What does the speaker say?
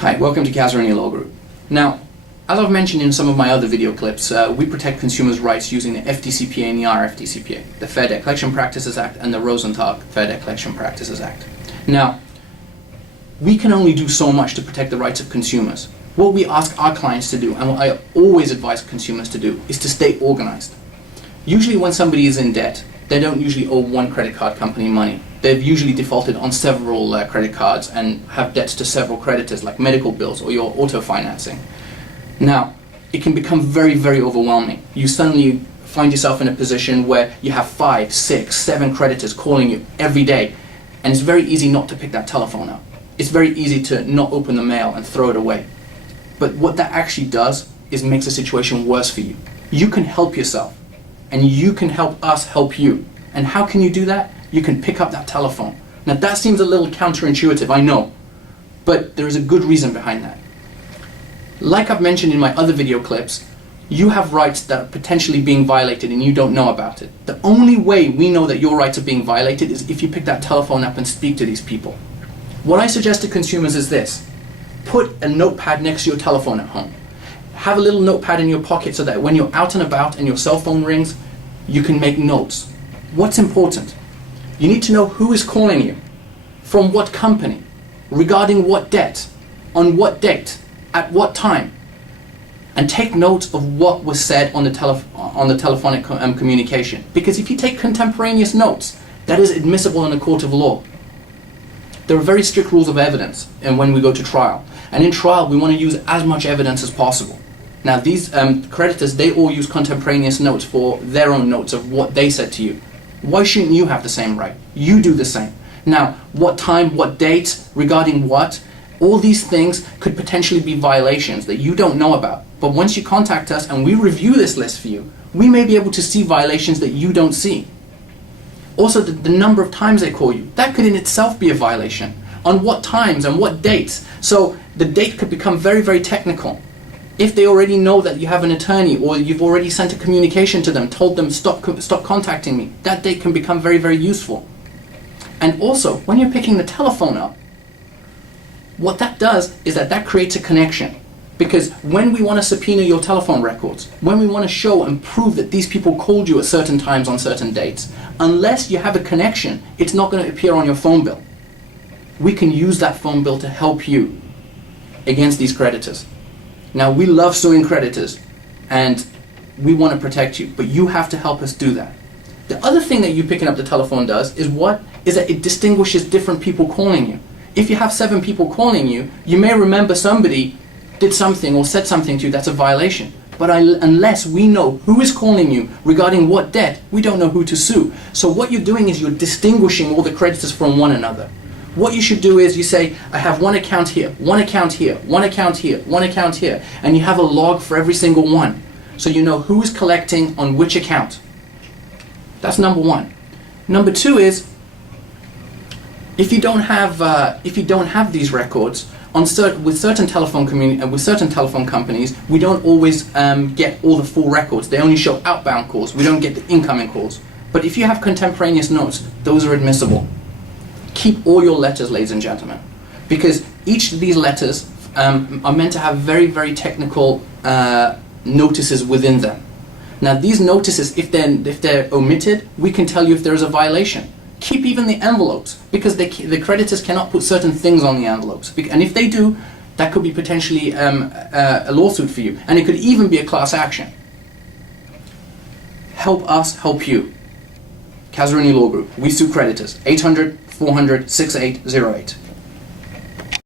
Hi, welcome to Kazarani Law Group. Now, as I've mentioned in some of my other video clips, we protect consumers' rights using the FDCPA and the RFDCPA, the Fair Debt Collection Practices Act and the Rosenthal Fair Debt Collection Practices Act. Now, we can only do so much to protect the rights of consumers. What we ask our clients to do, and what I always advise consumers to do, is to stay organized. Usually when somebody is in debt, they don't usually owe one credit card company money. They've usually defaulted on several credit cards and have debts to several creditors, like medical bills or your auto financing. Now, it can become very, very overwhelming. You suddenly find yourself in a position where you have 5, 6, 7 creditors calling you every day, and it's very easy not to pick that telephone up. It's very easy to not open the mail and throw it away. But what that actually does is makes the situation worse for you. You can help yourself, and you can help us help you. And how can you do that? You can pick up that telephone. Now that seems a little counterintuitive, I know, but there is a good reason behind that. Like I've mentioned in my other video clips, you have rights that are potentially being violated and you don't know about it. The only way we know that your rights are being violated is if you pick that telephone up and speak to these people. What I suggest to consumers is this: put a notepad next to your telephone at home. Have a little notepad in your pocket so that when you're out and about and your cell phone rings, you can make notes. What's important? You need to know who is calling you, from what company, regarding what debt, on what date, at what time, and take note of what was said on the telephonic communication. Because if you take contemporaneous notes, that is admissible in a court of law. There are very strict rules of evidence and when we go to trial. And in trial, we want to use as much evidence as possible. Now, these creditors, they all use contemporaneous notes for their own notes of what they said to you. Why shouldn't you have the same right? You do the same. Now, what time, what date, regarding what, all these things could potentially be violations that you don't know about. But once you contact us and we review this list for you, we may be able to see violations that you don't see. Also, the number of times they call you, that could in itself be a violation. On what times and what dates. So the date could become very, very technical. If they already know that you have an attorney or you've already sent a communication to them, told them stop contacting me, that date can become very, very useful. And also, when you're picking the telephone up, what that does is that creates a connection. Because when we want to subpoena your telephone records, when we want to show and prove that these people called you at certain times on certain dates, unless you have a connection, it's not going to appear on your phone bill. We can use that phone bill to help you against these creditors. Now, we love suing creditors and we want to protect you, but you have to help us do that. The other thing that you picking up the telephone does is that it distinguishes different people calling you. If you have 7 people calling you, you may remember somebody did something or said something to you that's a violation. But unless we know who is calling you regarding what debt, we don't know who to sue. So what you're doing is you're distinguishing all the creditors from one another. What you should do is you say, I have one account here, one account here, one account here, one account here, and you have a log for every single one. So you know who is collecting on which account. That's number one. Number two is, if you don't have these records, with certain telephone companies, we don't always get all the full records. They only show outbound calls. We don't get the incoming calls. But if you have contemporaneous notes, those are admissible. Keep all your letters, ladies and gentlemen, because each of these letters are meant to have very, very technical notices within them. Now, these notices, if they're omitted, we can tell you if there is a violation. Keep even the envelopes, because the creditors cannot put certain things on the envelopes. And if they do, that could be potentially a lawsuit for you. And it could even be a class action. Help us help you. Kazarani Law Group. We sue creditors. 800-400-6808.